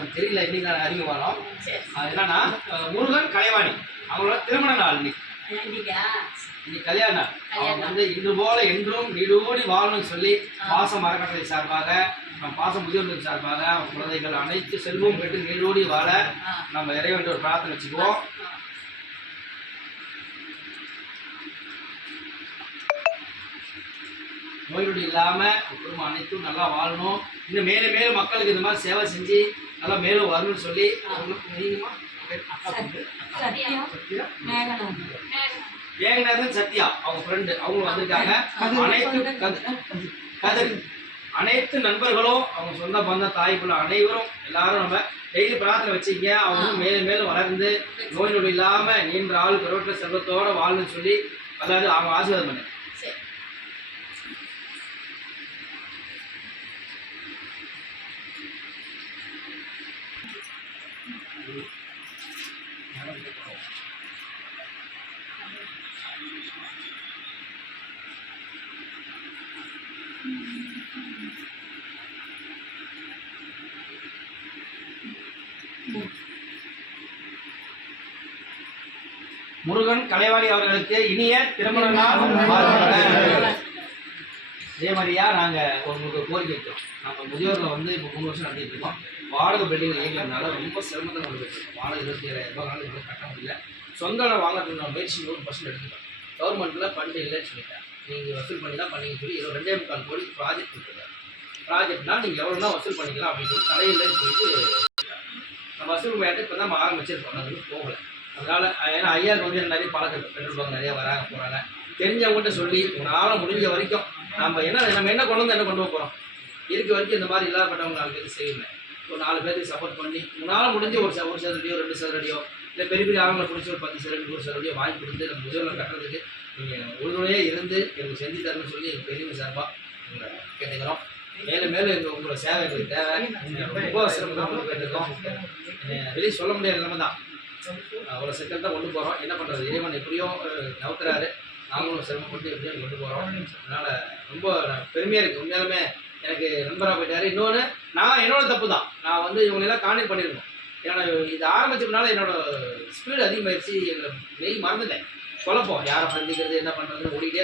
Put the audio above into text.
அதுக்கு தெரியல, இன்னைக்கு நான் அறிமுகம். அது என்னன்னா முருகன் கலைவாணி அவங்களோட திருமண நாள் இன்னைக்கு கல்யாண நாள். அவங்க வந்து இன்று போல என்றும் நீடூடி வாழணும்னு சொல்லி பாசம் அறக்கட்டளை சார்பாக பாசம் முதியோர்கள் சார்பாக அவங்க குழந்தைகள் அனைத்து செல்வம் பெற்று நீடூடி வாழ நம்ம இறைவன் ஒரு பிரார்த்தனை வச்சுக்குவோம். நோய் நொடி இல்லாமல் குடும்பம் அனைத்தும் நல்லா வாழணும். இன்னும் மேலும் மேலும் மக்களுக்கு இந்த மாதிரி சேவை செஞ்சு நல்லா மேலும் வரணும்னு சொல்லி ஏகநாதன் சத்யா அவங்க ஃப்ரெண்டு அவங்க வந்திருக்காங்க. அனைத்து நண்பர்களும் அவங்க சொந்த பந்த தாய்க்குள்ள அனைவரும் எல்லாரும் நம்ம டெய்லி பிரார்த்தனை வச்சுங்க. அவங்க மேலும் மேலும் வளர்ந்து நோய் நொடி இல்லாமல் நீண்ட ஆள் கரோட்ட செல்வத்தோடு வாழணும்னு சொல்லி அதாவது அவங்க ஆசீர்வாதம் பண்ணு. முருகன் கலைவாணி அவர்களுக்கு இனிய திருமண நாள். அதே மாதிரியா நாங்கள் உங்களுக்கு கோரிக்கை வைக்கிறோம். நம்ம முதியோரில் வந்து இப்போ 3 வருஷம் நடத்திட்டு இருக்கோம். வாடகை பில்டிங்கில் இயங்கிறதுனால ரொம்ப சிரமத்தை நடந்துட்டு இருக்கோம். வாடகை 27,000 ரூபாய் கட்ட முடியல. சொந்த இடம் வாங்குறதுக்கு நான் முயற்சி 100% எடுத்துட்டோம். கவர்மெண்ட்டில் ஃபண்டு இல்லைன்னு சொல்லிட்டேன். நீங்கள் வசூல் பண்ணி தான் பண்ணிங்க சொல்லி 2.25 கோடி ப்ராஜெக்ட் கொடுத்துருக்காரு. ப்ராஜெக்ட்னால் நீங்கள் எவ்வளோனா வசூல் பண்ணிக்கலாம் அப்படின்னு சொல்லி தடை இல்லைன்னு சொல்லிட்டு நம்ம வசூல் மேட்டு இப்போ தான் நம்ம ஆரம்பிச்சிருக்கோம். அது வந்து போகலை. அதனால் ஏன்னா ஐயாவுக்கு வந்து நிறைய பழக்கம் பெட்ரோல் பங்க் நிறையா வராங்க போகிறாங்க. தெரிஞ்சவங்ககிட்ட சொல்லி உங்களால் முடிஞ்ச வரைக்கும் நம்ம என்ன கொண்டு வந்து என்ன கொண்டு போகிறோம் இருக்க வரைக்கும் இந்த மாதிரி இல்லாதப்பட்டவங்க 4 பேருக்கு செய்யணும். ஒரு 4 பேருக்கு சப்போர்ட் பண்ணி உங்களால் முடிஞ்ச ஒரு சதுரடியோ 2 சதுரடியோ இல்லை பெரிய பெரிய ஆளுங்களை பிடிச்சி ஒரு 10 சதுரடி 100 சதுரடியோ வாங்கி கொடுத்து நம்ம முதியோர்கள் கட்டுறதுக்கு நீங்கள் உறுதுணையே இருந்து எனக்கு செஞ்சு தரணும்னு சொல்லி எங்கள் பெரியவங்க சார்பாக உங்களை கேட்டுக்கிறோம். மேலும் மேலும் உங்களோட சேவை எங்களுக்கு தேவை. ரொம்ப சிரமத்தை கேட்டுருக்கோம். வெளியே சொல்ல முடியாத நிலைமை தான். அவ்வளோ சிக்கல் தான் கொண்டு போகிறோம். என்ன பண்ணுறது, இறைவன் எப்படியோ நவுத்துறாரு. நாங்களும் சிரமப்பட்டு எப்படியோ கொண்டு போகிறோம். அதனால் ரொம்ப பெருமையாக இருக்குது. உண்மையாலுமே எனக்கு நண்பராக போயிட்டார். இன்னொன்று நான் என்னோட தப்பு தான். நான் வந்து இவங்களெல்லாம் கான்டெக்ட் பண்ணியிருக்கோம். ஏன்னா இது ஆரம்பிச்சதுனால என்னோடய ஸ்பீடு அதிகமாகிடுச்சு. எங்களை நெய் மறந்துட்டேன். குழப்பம் யாரை சந்திக்கிறது என்ன பண்ணுறதுன்னு ஓடிக்கிட்டே